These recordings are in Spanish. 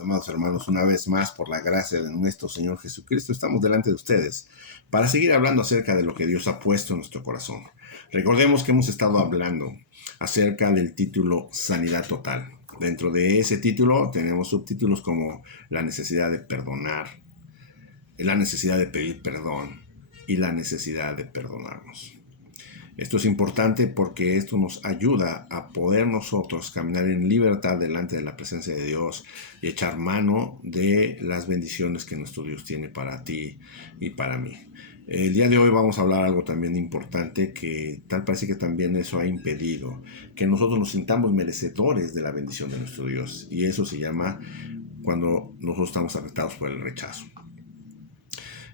Amados hermanos, una vez más, por la gracia de nuestro Señor Jesucristo, estamos delante de ustedes para seguir hablando acerca de lo que Dios ha puesto en nuestro corazón. Recordemos que hemos estado hablando acerca del título Sanidad Total. Dentro de ese título tenemos subtítulos como la necesidad de perdonar, la necesidad de pedir perdón y la necesidad de perdonarnos. Esto es importante porque esto nos ayuda a poder nosotros caminar en libertad delante de la presencia de Dios y echar mano de las bendiciones que nuestro Dios tiene para ti y para mí. El día de hoy vamos a hablar algo también importante que tal parece que también eso ha impedido que nosotros nos sintamos merecedores de la bendición de nuestro Dios, y eso se llama cuando nosotros estamos afectados por el rechazo.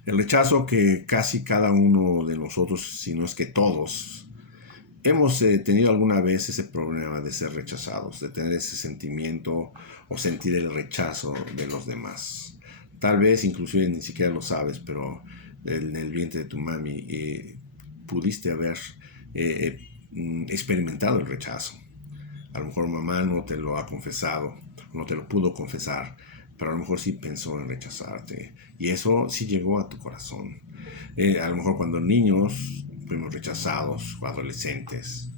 El rechazo que casi cada uno de nosotros, si no es que todos, hemos tenido alguna vez ese problema de ser rechazados, de tener ese sentimiento o sentir el rechazo de los demás. Tal vez inclusive ni siquiera lo sabes, pero en el vientre de tu mami pudiste haber experimentado el rechazo. A lo mejor mamá no te lo ha confesado, no te lo pudo confesar, pero a lo mejor sí pensó en rechazarte, y eso sí llegó a tu corazón. A lo mejor cuando niños fuimos rechazados, o adolescentes,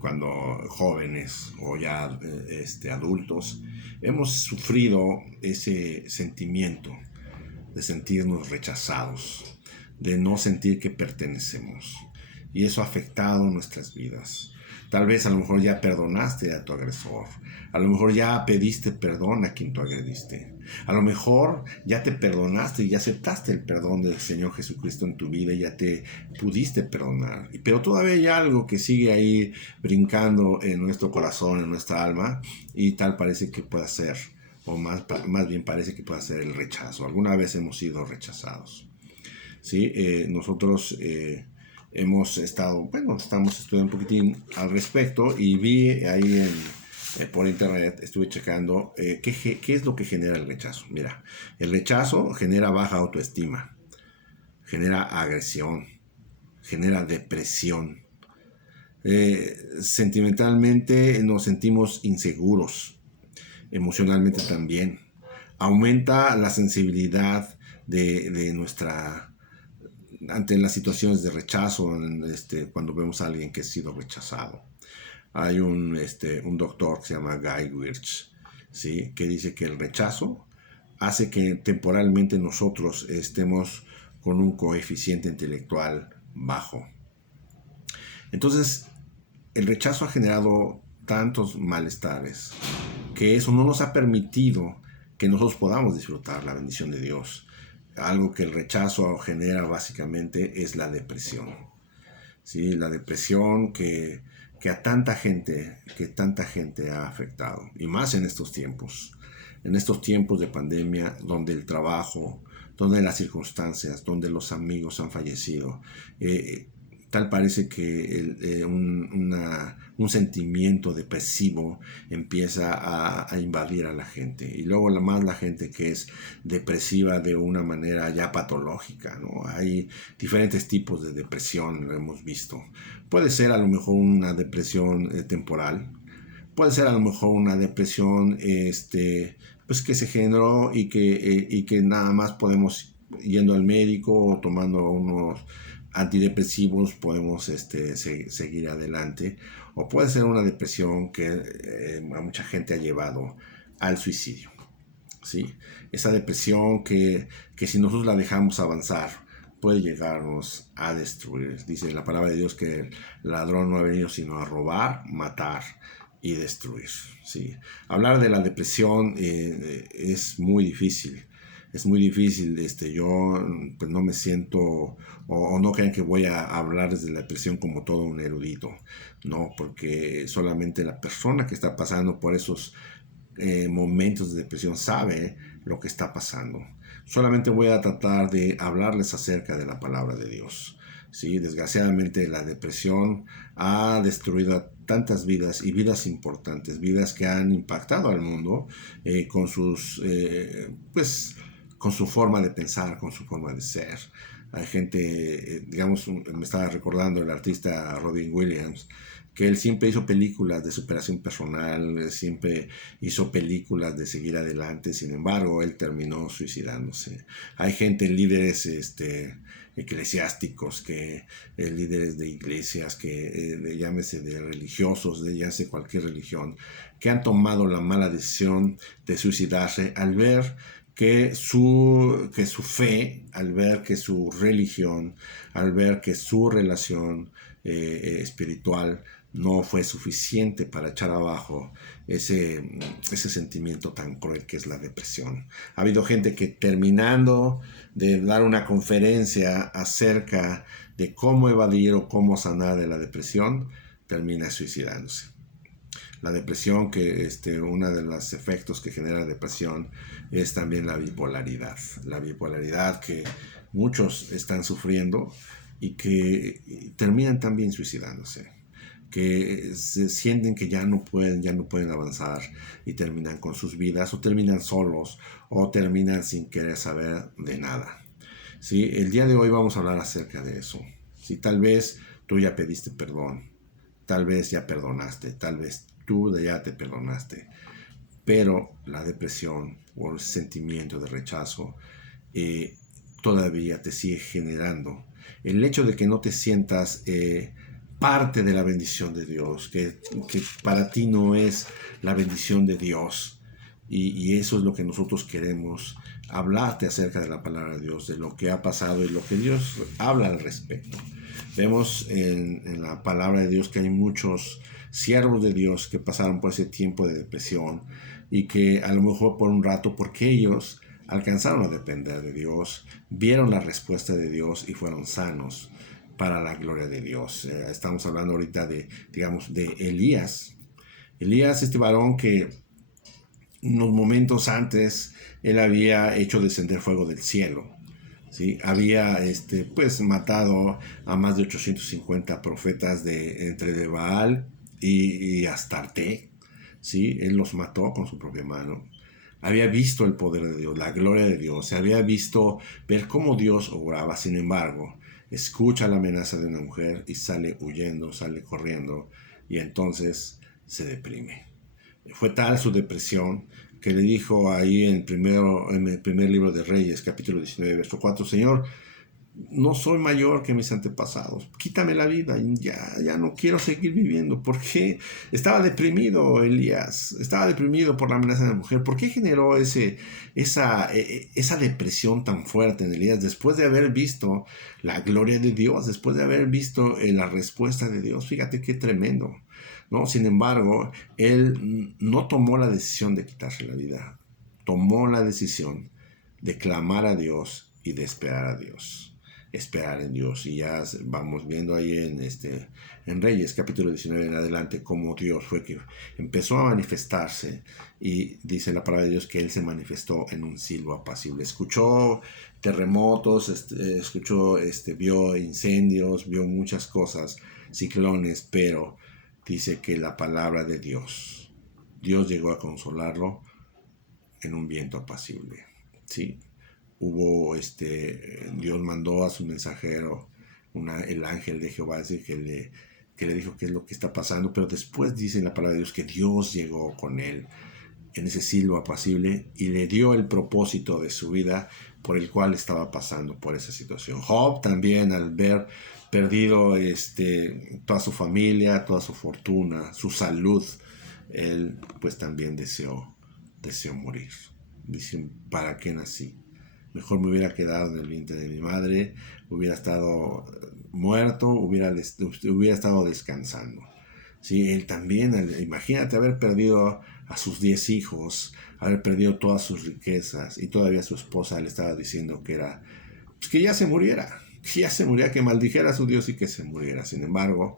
cuando jóvenes o ya adultos, hemos sufrido ese sentimiento de sentirnos rechazados, de no sentir que pertenecemos, y eso ha afectado nuestras vidas. Tal vez a lo mejor ya perdonaste a tu agresor, a lo mejor ya pediste perdón a quien tú agrediste, a lo mejor ya te perdonaste y ya aceptaste el perdón del Señor Jesucristo en tu vida y ya te pudiste perdonar, pero todavía hay algo que sigue ahí brincando en nuestro corazón, en nuestra alma, y tal parece que pueda ser, o más bien parece que pueda ser el rechazo. Alguna vez hemos sido rechazados, ¿sí? Nosotros estamos estudiando un poquitín al respecto, y vi ahí por internet, estuve checando qué es lo que genera el rechazo. Mira, el rechazo genera baja autoestima, genera agresión, genera depresión. Sentimentalmente nos sentimos inseguros, emocionalmente también. Aumenta la sensibilidad de nuestra ante las situaciones de rechazo, cuando vemos a alguien que ha sido rechazado. Hay un doctor que se llama Guy Wirch, ¿sí?, que dice que el rechazo hace que temporalmente nosotros estemos con un coeficiente intelectual bajo. Entonces, el rechazo ha generado tantos malestares que eso no nos ha permitido que nosotros podamos disfrutar la bendición de Dios. Algo que el rechazo genera básicamente es la depresión, ¿sí? La depresión que a tanta gente ha afectado, y más en estos tiempos de pandemia, donde el trabajo, donde las circunstancias, donde los amigos han fallecido. Tal parece que un sentimiento depresivo empieza a invadir a la gente, y luego más la gente que es depresiva de una manera ya patológica, ¿no? Hay diferentes tipos de depresión, lo hemos visto. Puede ser a lo mejor una depresión temporal, puede ser a lo mejor una depresión pues que se generó y que nada más podemos, yendo al médico o tomando unos antidepresivos, podemos seguir adelante. O puede ser una depresión que a mucha gente ha llevado al suicidio, ¿sí? Esa depresión que si nosotros la dejamos avanzar puede llegarnos a destruir. Dice la palabra de Dios que el ladrón no ha venido sino a robar, matar y destruir, ¿sí? Hablar de la depresión es muy difícil. Es muy difícil. Yo pues no me siento, o no crean que voy a hablar de la depresión como todo un erudito, no, porque solamente la persona que está pasando por esos momentos de depresión sabe lo que está pasando. Solamente voy a tratar de hablarles acerca de la palabra de Dios, ¿sí? Desgraciadamente la depresión ha destruido tantas vidas, y vidas importantes, vidas que han impactado al mundo con su forma de pensar, con su forma de ser. Hay gente, digamos, me estaba recordando el artista Robin Williams, que él siempre hizo películas de superación personal, siempre hizo películas de seguir adelante, sin embargo, él terminó suicidándose. Hay gente, líderes eclesiásticos, líderes de iglesias, llámese de religiosos, de llámese cualquier religión, que han tomado la mala decisión de suicidarse al ver que su fe, al ver que su religión, al ver que su relación espiritual no fue suficiente para echar abajo ese sentimiento tan cruel que es la depresión. Ha habido gente que, terminando de dar una conferencia acerca de cómo evadir o cómo sanar de la depresión, termina suicidándose. La depresión, que uno de los efectos que genera la depresión es también la bipolaridad. La bipolaridad que muchos están sufriendo y que terminan también suicidándose, que se sienten que ya no pueden avanzar y terminan con sus vidas, o terminan solos, o terminan sin querer saber de nada. ¿Sí? El día de hoy vamos a hablar acerca de eso. ¿Sí? Tal vez tú ya pediste perdón, tal vez ya perdonaste, tal vez tú ya te perdonaste, pero la depresión o el sentimiento de rechazo todavía te sigue generando. El hecho de que no te sientas parte de la bendición de Dios, que para ti no es la bendición de Dios, y eso es lo que nosotros queremos, hablarte acerca de la palabra de Dios, de lo que ha pasado y lo que Dios habla al respecto. Vemos en la palabra de Dios que hay muchos siervos de Dios que pasaron por ese tiempo de depresión, y que a lo mejor por un rato, porque ellos alcanzaron a depender de Dios, vieron la respuesta de Dios y fueron sanos para la gloria de Dios. Estamos hablando ahorita de Elías. Elías, este varón que unos momentos antes él había hecho descender fuego del cielo. ¿Sí? Había matado a más de 850 profetas entre de Baal y Astarte. ¿Sí? Él los mató con su propia mano. Había visto el poder de Dios, la gloria de Dios. Se había visto ver cómo Dios obraba. Sin embargo, escucha la amenaza de una mujer y sale huyendo, sale corriendo, y entonces se deprime. Fue tal su depresión que le dijo ahí en el primer libro de Reyes, capítulo 19, verso 4, Señor, no soy mayor que mis antepasados, quítame la vida, ya no quiero seguir viviendo. ¿Por qué? Estaba deprimido Elías, estaba deprimido por la amenaza de la mujer. ¿Por qué generó esa depresión tan fuerte en Elías después de haber visto la gloria de Dios, después de haber visto la respuesta de Dios? Fíjate qué tremendo, ¿no? Sin embargo, él no tomó la decisión de quitarse la vida, tomó la decisión de clamar a Dios y de esperar a Dios. Esperar en Dios. Y ya vamos viendo ahí en Reyes capítulo 19 en adelante cómo Dios fue que empezó a manifestarse, y dice la palabra de Dios que él se manifestó en un silbo apacible. Escuchó terremotos, vio incendios, vio muchas cosas, ciclones, pero dice que la palabra de Dios llegó a consolarlo en un viento apacible. ¿Sí? Dios mandó a su mensajero, el ángel de Jehová, que le dijo qué es lo que está pasando, pero después dice en la palabra de Dios que Dios llegó con él en ese silbo apacible y le dio el propósito de su vida por el cual estaba pasando por esa situación. Job también, al ver perdido toda su familia, toda su fortuna, su salud, él pues también deseó morir. Dice, ¿para qué nací? Mejor me hubiera quedado en el vientre de mi madre, hubiera estado muerto, hubiera estado descansando. Sí, él también, imagínate haber perdido a sus 10 hijos, haber perdido todas sus riquezas, y todavía su esposa le estaba diciendo que ya se muriera, que maldijera a su Dios y que se muriera. Sin embargo,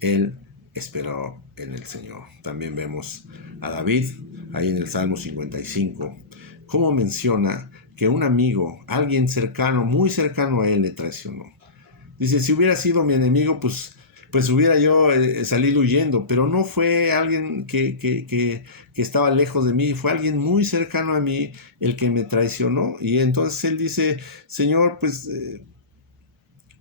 él esperó en el Señor. También vemos a David, ahí en el Salmo 55, cómo menciona que un amigo, alguien cercano, muy cercano a él, le traicionó. Dice, si hubiera sido mi enemigo, pues hubiera yo salido huyendo, pero no fue alguien que estaba lejos de mí, fue alguien muy cercano a mí el que me traicionó. Y entonces él dice, Señor, pues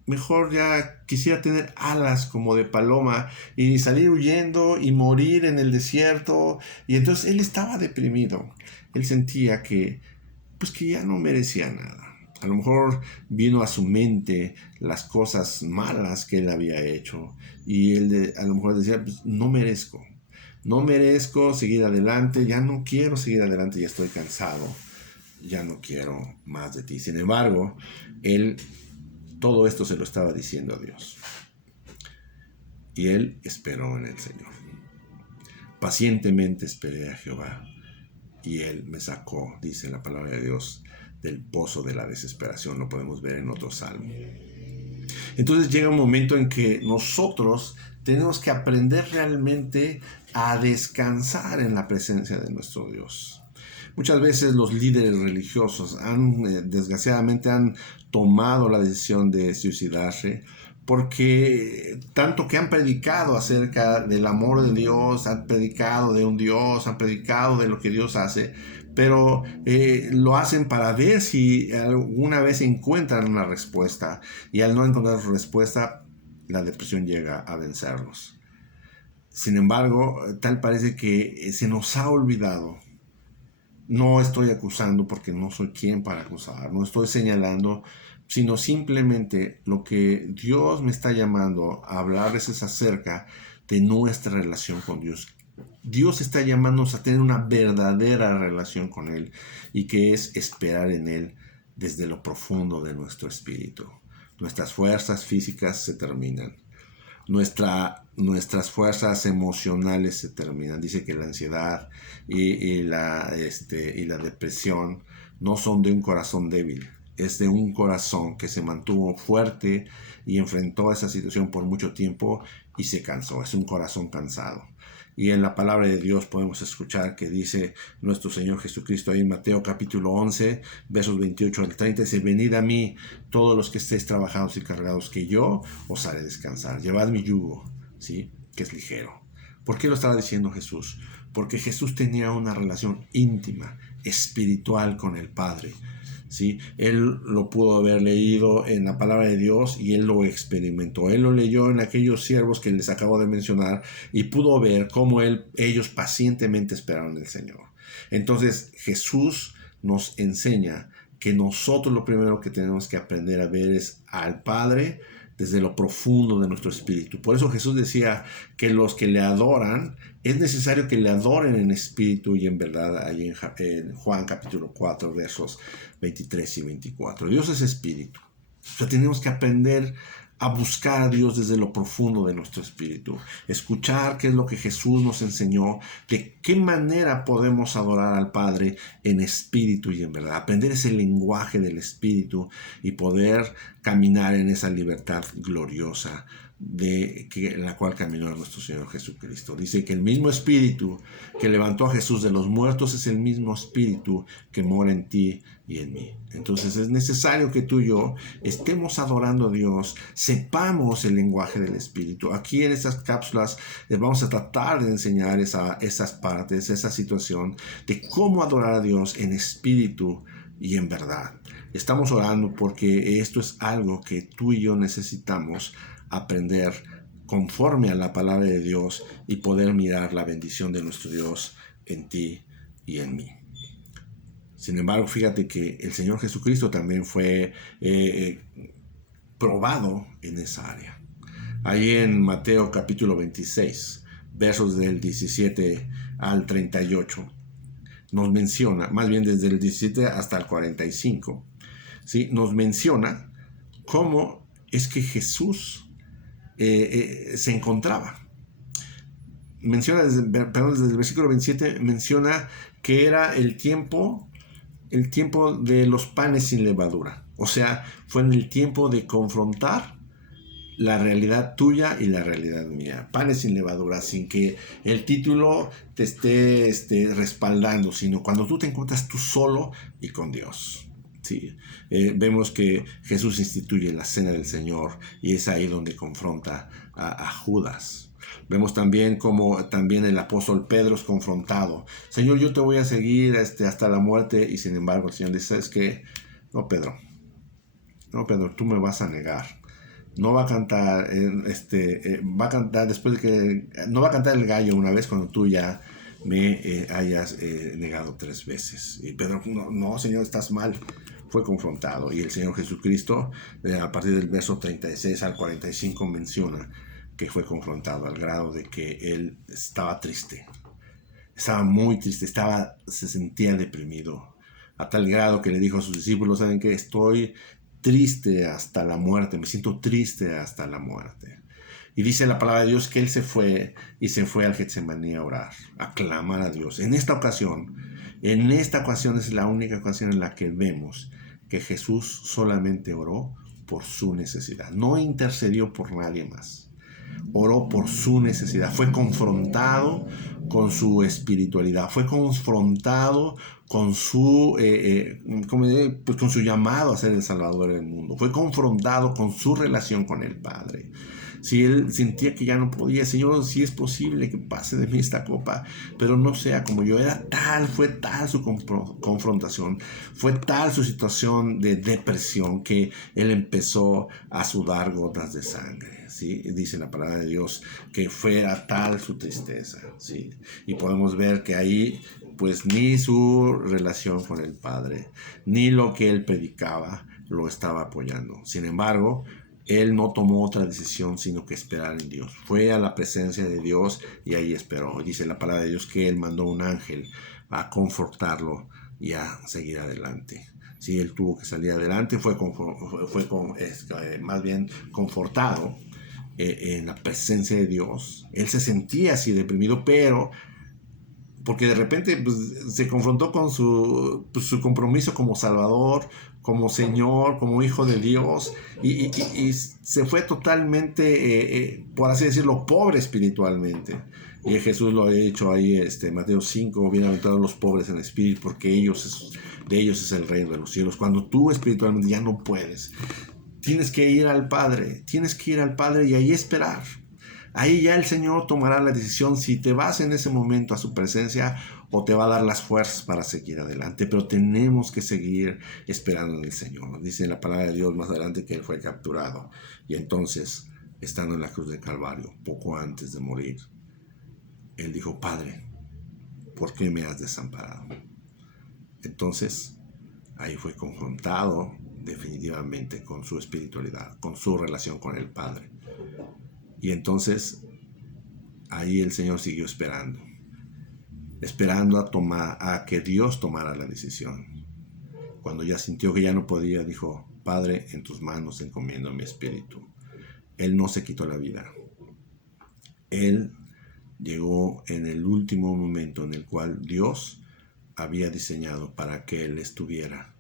mejor ya quisiera tener alas como de paloma y salir huyendo y morir en el desierto. Y entonces él estaba deprimido. Él sentía que, pues que ya no merecía nada. A lo mejor vino a su mente las cosas malas que él había hecho y él a lo mejor decía, pues, no merezco seguir adelante, ya no quiero seguir adelante, ya estoy cansado, ya no quiero más de ti. Sin embargo, él todo esto se lo estaba diciendo a Dios y él esperó en el Señor. Pacientemente esperé a Jehová y él me sacó, dice la palabra de Dios, del pozo de la desesperación. Lo podemos ver en otro salmo. Entonces llega un momento en que nosotros tenemos que aprender realmente a descansar en la presencia de nuestro Dios. Muchas veces los líderes religiosos desgraciadamente han tomado la decisión de suicidarse porque tanto que han predicado acerca del amor de Dios, han predicado de un Dios, han predicado de lo que Dios hace, pero lo hacen para ver si alguna vez encuentran una respuesta, y al no encontrar respuesta, la depresión llega a vencerlos. Sin embargo, tal parece que se nos ha olvidado. No estoy acusando porque no soy quien para acusar, no estoy señalando, sino simplemente lo que Dios me está llamando a hablarles es acerca de nuestra relación con Dios. Dios está llamándonos a tener una verdadera relación con Él y que es esperar en Él desde lo profundo de nuestro espíritu. Nuestras fuerzas físicas se terminan. Nuestras fuerzas emocionales se terminan. Dice que la ansiedad y la depresión no son de un corazón débil, es de un corazón que se mantuvo fuerte y enfrentó esa situación por mucho tiempo y se cansó. Es un corazón cansado. Y en la palabra de Dios podemos escuchar que dice nuestro Señor Jesucristo ahí en Mateo capítulo 11, versos 28 al 30, dice: venid a mí todos los que estéis trabajados y cargados, que yo os haré descansar. Llevad mi yugo, ¿sí?, que es ligero. ¿Por qué lo estaba diciendo Jesús? Porque Jesús tenía una relación íntima, espiritual con el Padre. ¿Sí? Él lo pudo haber leído en la palabra de Dios y él lo experimentó. Él lo leyó en aquellos siervos que les acabo de mencionar y pudo ver cómo ellos pacientemente esperaron el Señor. Entonces Jesús nos enseña que nosotros lo primero que tenemos que aprender a ver es al Padre desde lo profundo de nuestro espíritu. Por eso Jesús decía que los que le adoran, es necesario que le adoren en espíritu y en verdad, ahí en Juan capítulo 4, versos 23 y 24. Dios es espíritu. O sea, tenemos que aprender a buscar a Dios desde lo profundo de nuestro espíritu, escuchar qué es lo que Jesús nos enseñó, de qué manera podemos adorar al Padre en espíritu y en verdad, aprender ese lenguaje del espíritu y poder caminar en esa libertad gloriosa en la cual caminó nuestro Señor Jesucristo. Dice que el mismo espíritu que levantó a Jesús de los muertos es el mismo espíritu que mora en ti y en mí. Entonces es necesario que tú y yo estemos adorando a Dios, sepamos el lenguaje del espíritu. Aquí en estas cápsulas les vamos a tratar de enseñar esas partes, esa situación de cómo adorar a Dios en espíritu y en verdad. Estamos orando porque esto es algo que tú y yo necesitamos aprender conforme a la palabra de Dios y poder mirar la bendición de nuestro Dios en ti y en mí. Sin embargo, fíjate que el Señor Jesucristo también fue probado en esa área. Ahí en Mateo capítulo 26, versos del 17 al 38, nos menciona, más bien desde el 17 hasta el 45, ¿sí?, nos menciona cómo es que Jesús se encontraba. Menciona, desde el versículo 27, menciona que era el tiempo de los panes sin levadura. O sea, fue en el tiempo de confrontar la realidad tuya y la realidad mía. Panes sin levadura, sin que el título te esté respaldando, sino cuando tú te encuentras tú solo y con Dios. Sí, vemos que Jesús instituye la cena del Señor y es ahí donde confronta a Judas. Vemos también como también el apóstol Pedro es confrontado. Señor, yo te voy a seguir hasta la muerte, y sin embargo el Señor dice: ¿sabes qué? No, Pedro, tú me vas a negar. No va a cantar, va a cantar después de que, no va a cantar el gallo una vez cuando tú ya me hayas negado 3 veces. Y Pedro, no, no, Señor, estás mal. Fue confrontado. Y el Señor Jesucristo, a partir del verso 36 al 45, menciona que fue confrontado al grado de que él estaba triste. Estaba muy triste, se sentía deprimido. A tal grado que le dijo a sus discípulos, ¿saben qué? Estoy triste hasta la muerte, me siento triste hasta la muerte. Y dice la palabra de Dios que él se fue al Getsemaní a orar, a clamar a Dios. En esta ocasión es la única ocasión en la que vemos que Jesús solamente oró por su necesidad. No intercedió por nadie más. Oró por su necesidad. Fue confrontado con su espiritualidad. Fue confrontado con pues con su llamado a ser el Salvador del mundo. Fue confrontado con su relación con el Padre. Si él sentía que ya no podía, Señor, si es posible que pase de mí esta copa, pero no sea como yo. Fue tal su confrontación, fue tal su situación de depresión que él empezó a sudar gotas de sangre. ¿Sí? Dice la palabra de Dios que fuera tal su tristeza. ¿Sí? Y podemos ver que ahí pues ni su relación con el Padre, ni lo que él predicaba lo estaba apoyando. Sin embargo, él no tomó otra decisión sino que esperar en Dios. Fue a la presencia de Dios y ahí esperó. Dice la palabra de Dios que él mandó un ángel a confortarlo y a seguir adelante. Sí, él tuvo que salir adelante, más bien confortado en la presencia de Dios. Él se sentía así deprimido, pero porque de repente pues, se confrontó con su compromiso como Salvador, como Señor, como Hijo de Dios, y se fue totalmente, por así decirlo, pobre espiritualmente. Y Jesús lo ha dicho ahí, Mateo 5, bienaventurados los pobres en espíritu, porque de ellos es el reino de los cielos. Cuando tú espiritualmente ya no puedes, tienes que ir al Padre y ahí esperar. Ahí ya el Señor tomará la decisión si te vas en ese momento a su presencia o te va a dar las fuerzas para seguir adelante. Pero tenemos que seguir esperando en el Señor. Dice la palabra de Dios más adelante que Él fue capturado. Y entonces, estando en la cruz del Calvario, poco antes de morir, Él dijo, Padre, ¿por qué me has desamparado? Entonces, ahí fue confrontado definitivamente con su espiritualidad, con su relación con el Padre. Y entonces ahí el Señor siguió esperando a que Dios tomara la decisión. Cuando ya sintió que ya no podía, dijo, Padre, en tus manos encomiendo mi espíritu. Él no se quitó la vida. Él llegó en el último momento en el cual Dios había diseñado para que Él estuviera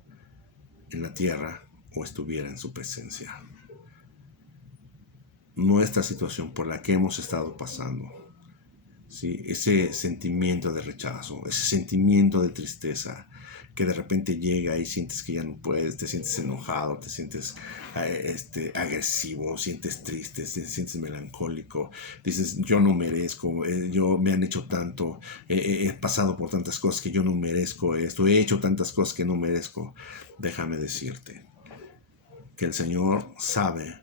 en la tierra o estuviera en su presencia. Nuestra situación por la que hemos estado pasando, ¿sí? Ese sentimiento de rechazo, ese sentimiento de tristeza que de repente llega y sientes que ya no puedes, te sientes enojado, te sientes agresivo, sientes triste, te sientes melancólico, dices yo no merezco, me han hecho tanto, he pasado por tantas cosas que yo no merezco esto, he hecho tantas cosas que no merezco. Déjame decirte que el Señor sabe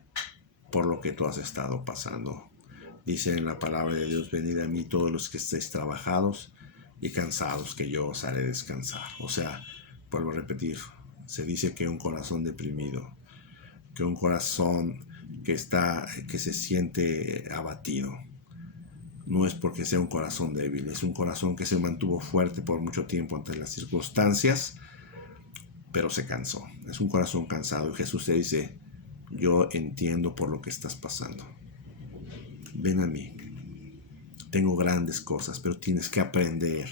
por lo que tú has estado pasando. Dice en la palabra de Dios, venid a mí todos los que estéis trabajados y cansados, que yo os haré descansar. O sea, vuelvo a repetir, se dice que un corazón deprimido, que un corazón que se siente abatido, no es porque sea un corazón débil, es un corazón que se mantuvo fuerte por mucho tiempo ante las circunstancias, pero se cansó. Es un corazón cansado y Jesús te dice, yo entiendo por lo que estás pasando. Ven a mí. Tengo grandes cosas, pero tienes que aprender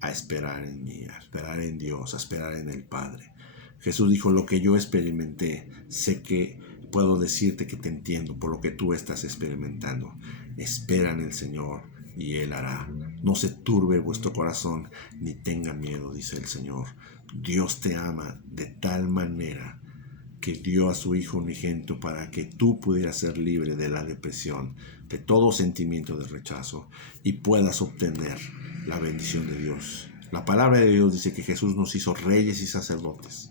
a esperar en mí, a esperar en Dios, a esperar en el Padre. Jesús dijo, lo que yo experimenté, sé que puedo decirte que te entiendo por lo que tú estás experimentando. Espera en el Señor y Él hará. No se turbe vuestro corazón, ni tenga miedo, dice el Señor. Dios te ama de tal manera que dio a su Hijo unigénito para que tú pudieras ser libre de la depresión, de todo sentimiento de rechazo y puedas obtener la bendición de Dios. La palabra de Dios dice que Jesús nos hizo reyes y sacerdotes.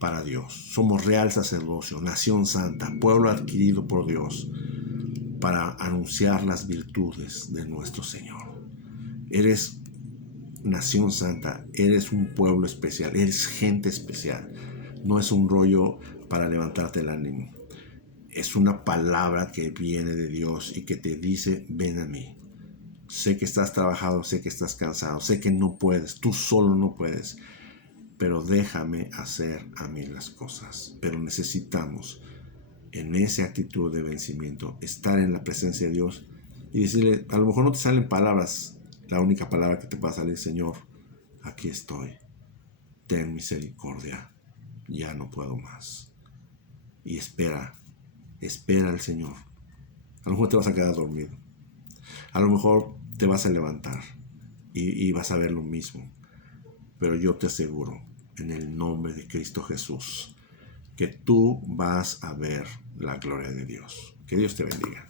para Dios. Somos real sacerdocio, nación santa, pueblo adquirido por Dios para anunciar las virtudes de nuestro Señor. Eres nación santa, eres un pueblo especial, eres gente especial. No es un rollo para levantarte el ánimo. Es una palabra que viene de Dios y que te dice: ven a mí. Sé que estás trabajado, sé que estás cansado, sé que no puedes, tú solo no puedes, pero déjame hacer a mí las cosas. Pero necesitamos, en esa actitud de vencimiento, estar en la presencia de Dios y decirle: a lo mejor no te salen palabras, la única palabra que te va a salir: Señor, aquí estoy, ten misericordia, ya no puedo más. Y espera al Señor. A lo mejor te vas a quedar dormido, a lo mejor te vas a levantar y vas a ver lo mismo, pero yo te aseguro, en el nombre de Cristo Jesús, que tú vas a ver la gloria de Dios. Que Dios te bendiga.